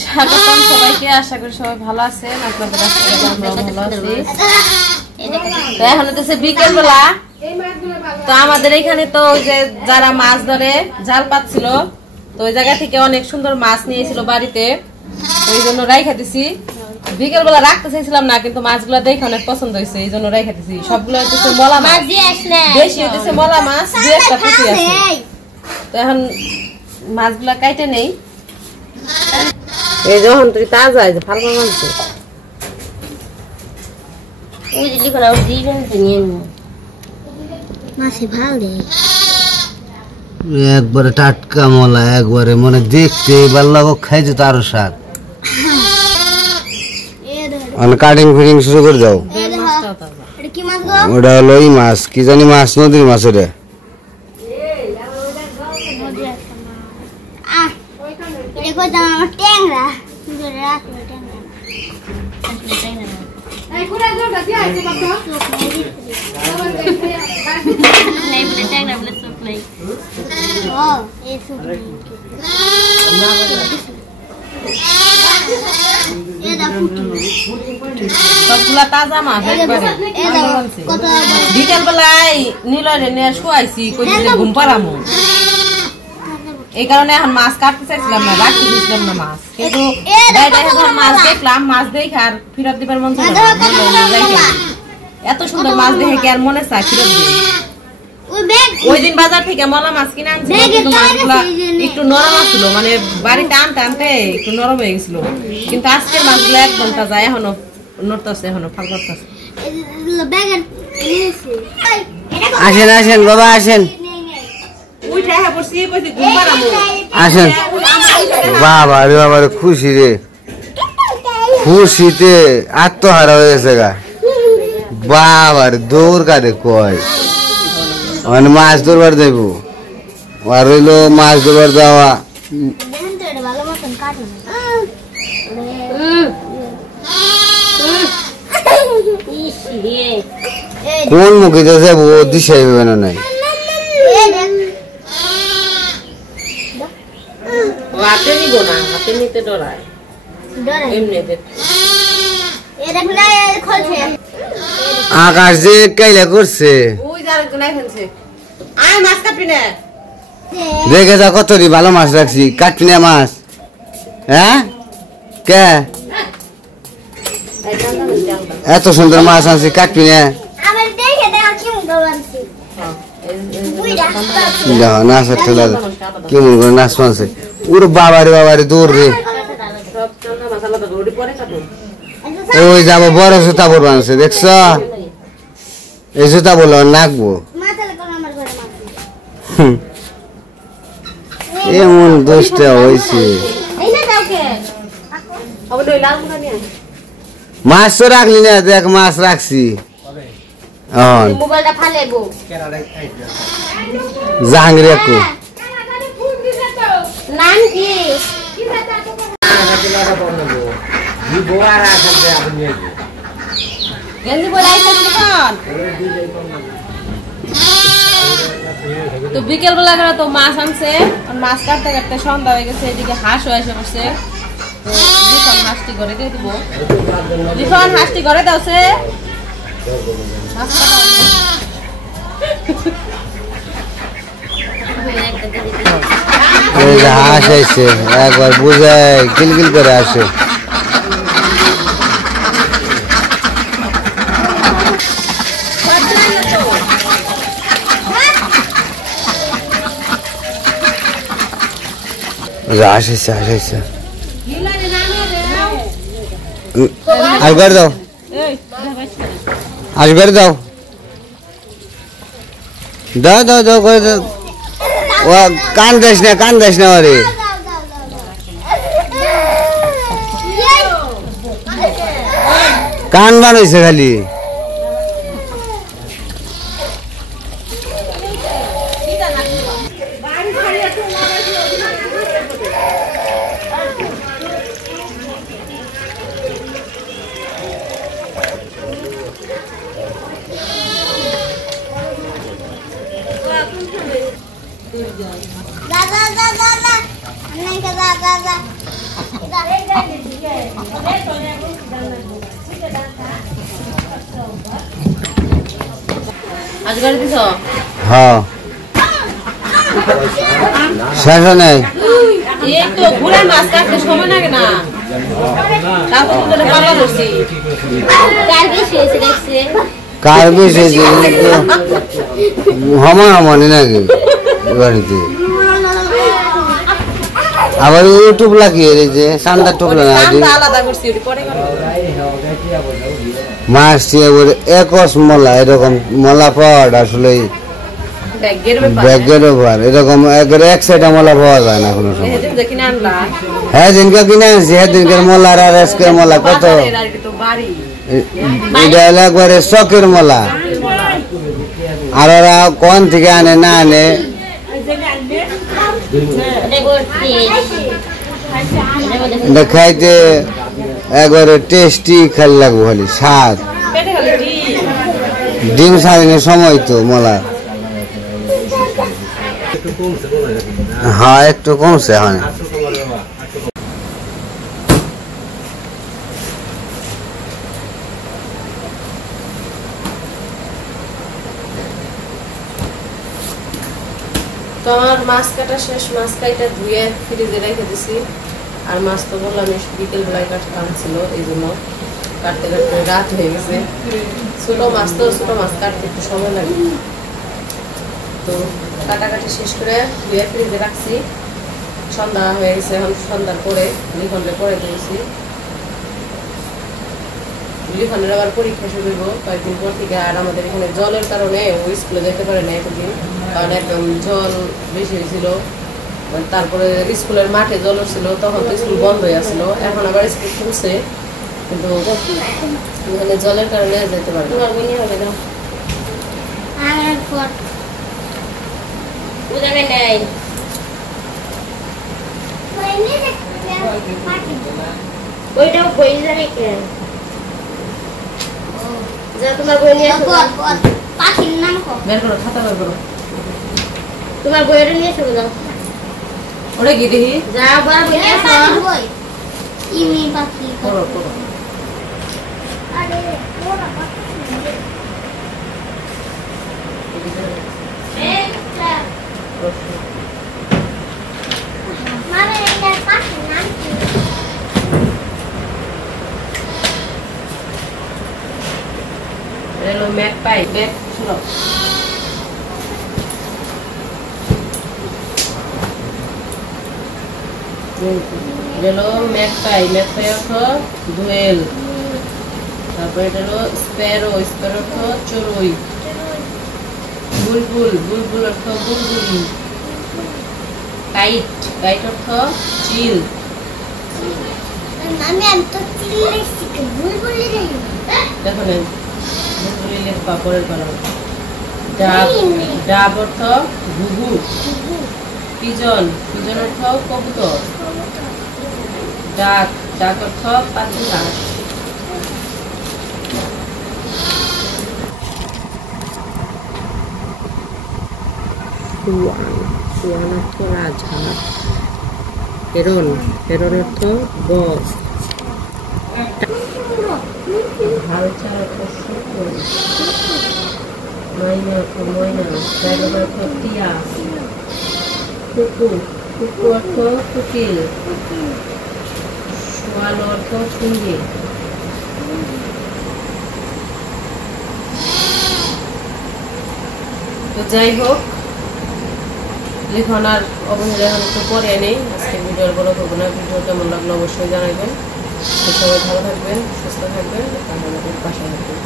স্বাগতম সবাইকে, আশা করি সবাই ভালো আছেন। আপনাদের ভালো আছি। এখন হচ্ছে বিকেল বেলা, তো আমাদের এখানে তো যে যারা মাছ ধরে জাল পাচ্ছিল, তো ওই জায়গা থেকে অনেক সুন্দর মাছ নিয়েছিল বাড়িতে, ওই জন্য রাইখা দিছি। বিকেল বেলা রাখতে চাইছিলাম না, কিন্তু মাছগুলো দেখে অনেক পছন্দ হয়েছে, এই জন্য রাইখা দিছি। সবগুলো হচ্ছে মলা মাছ, বেশি হইতেছে মলা মাছ, দু একটা পুঁটি আছে। তো এখন মাছগুলা কাইটে নেই, এই যখন তুই তাজা আছে ভালো মানছে একবারে টাটকা মলা, একবারে মানে দেখতে ভালো লাগো, খাইছে তো আরো স্বাদ। কাটিং ফিটিং শুরু করে দাও। ওটা হলো এই মাছ, কি জানি মাছ, নদীর মাছ। ওটা সবগুলা তাজা মাছ একবারে। বিকেল বেলায় নীলরে নিয়ে শুয়াইছি, ঘুম পাড়ামো, এই কারণে এখন মাছ কাটতে চাইছিলাম না, রাখতে দিয়েছিলাম না মাছ। কিন্তু মাছ দেখলাম, মাছ দেখে আর ফিরত দিবার মন চাইল না। এত সুন্দর মাছ দেখে কি আর মনে চায় ফিরত দিই। ওই দিন বাজার থেকে মলা মাছ কিনে আনছিল, কিন্তু মাছগুলা একটু নরম ছিল, মানে বাড়িতে আনতে আনতে একটু নরম হয়ে গেছিল। কিন্তু আজকের মাছগুলো একদম তাজা, এখনো নড়তেছে, এখনো ফাঁক করতেছে। আসেন আসেন বাবা, আসেন আসেন। বাবা রে বাবা রে, খুশি রে, খুশিতে আত্মহারা হয়ে গেছে গা। বাবা রে, দৌড় কাটে কয় মানে মাছ ধরবার যাইব, আর হইলো মাছ ধরবার যাওয়া। কোন মুখে যাবো দিশাই হবে না নাই। আকাশ যে কাইলা করছে, দেখে যা কত ভালো মাছ রাখছি, কাটবি না মাছ? হ্যাঁ, কে এত সুন্দর মাছ আনছি, কাটবি না? নাচের ঠেলা কেমন করে নাচ মানছে। ওর বাবারে বাবারে দৌড় রে, ওই যাবো বড় জুতা পরবো আনছে, দেখছ? এই জুতা বললো নাকবো, এমন দোষটা হয়েছে। মাছ তো রাখলি না, দেখ মাছ রাখছি। জাহাঙ্গীর একটু তো বিকেল বেলা তো মাছ আনছে, মাছ কাটতে কাটতে সন্ধ্যা হয়ে গেছে, এদিকে হাঁস হয়ে এসে পড়ছে। হাঁসটি ঘরে দিয়ে দিব, হাঁসটি ঘরে দাওছে। হাঁস আইছে, একবার বুঝায় কিলকিল করে আসে। আসেছে আসেছে, আসবার দাও, আসবার দাও, দাও দাও দাও করে দাও। ও কান দাস না, কান দাস না, আরে কান বানাইছে খালি। Za. আজ করে দিছো? হ্যাঁ শেষ নেই এই তো ঘুরে মাছ কাটতে সময় লাগে না তারপর তো পাল্লা ধরছি কার বেশি হয়েছে দেখছে কার বেশি হয়েছে হমা হমানি নাকি বাড়িতে আবার ইউটিউব লাগিয়ে দিয়েছে সান্দা টুকলা না আলাদা করছি পরে মাছ দিয়ে একস মলা এরকম মলা পাওয়াটা আসলে ব্যাগের ব্যাপার এরকম এক সাইডে মলা পাওয়া যায় না কোনো সময় হ্যাঁ দিনকে কিনে আনছি হ্যাঁ দিনকের মলার আর আজকের মলা কত এটা হলো একবারে শখের মলা আর ওরা কোন থেকে আনে না আনে খাইতে একবারে টেস্টি খালি লাগবো খালি স্বাদ ডিম সারিনের সময় তো মলা হ্যাঁ একটু কমছে হ্যাঁ তো আমার মাছ কাটা শেষ মাছ কাটা ধুয়ে ফ্রিজে রেখে দিছি আর মাছ তো বললাম বিকেল বেলায় কাটতে আনছিল এই জন্য কাটতে কাটতে রাত হয়ে গেছে ছোট মাছ তো ছোট মাছ কাটতে একটু সময় লাগে তো কাটাকাটি শেষ করে ধুয়ে ফ্রিজে রাখছি সন্ধ্যা হয়ে গেছে এখন সন্ধ্যার পরে লিখনটা করে দিয়েছি লিখনের আবার পরীক্ষা শুরু হইব কয়েকদিন পর থেকে আর আমাদের এখানে জলের কারণে ও স্কুলে যেতে পারে না এতদিন কারণ একদম জল বেশি হয়েছিল তারপরে স্কুলের মাঠে জল ছিল তখন তো স্কুল বন্ধ হয়ে আসছিল এখন আবার স্কুল খুলছে কিন্তু এখানে জলের কারণে যেতে পারে তোমার বনি হবে না ওইটাও বই জানে কেন তোমার বই নিয়ে পাখির নাম বের করো খাতা বের করো তোমার বইটা নিয়ে এসো যাও ওরে কি দেখি যাও বড় বই নিয়ে এসো বই ইমি পাখি করো করো আরে বড় পাখি একটা মানে এটা পাখির নাম কি Hello, magpie. Back, শুনো। Hello, magpie. Magpie অর্থ দোয়েল। তারপরে হলো স্প্যারো। স্প্যারো অর্থ চড়ুই। বুলবুল। বুলবুল অর্থ বুলবুলি। কাইট। কাইট অর্থ চিল। আমি তো চিল শিখে বুলবুলি রে। দেখো না বুলবুলির পাপড়ের বানানো ডাব ডাব অর্থ ঘুঘু পিজন পিজন অর্থ কবুতর ডাক ডাক অর্থ পাখিরা সুয়ান সুয়ান অর্থ রাজহাঁস হেরন হেরন অর্থ বস হালচার অর্থ শুকর ময়না অর্থ ময়না ব্যাগর অর্থ টিয়া কুকু কুকু অর্থ কুকিল সোয়াল অর্থ চিংড়ি তো যাই হোক লিখন আর অবহেলা এখন একটু পরে নেই আজকে ভিডিওর বড় করবো না ভিডিও কেমন লাগলো অবশ্যই জানাবেন সবাই ভালো থাকবেন সুস্থ থাকবেন আর আমাদের পাশে থাকবেন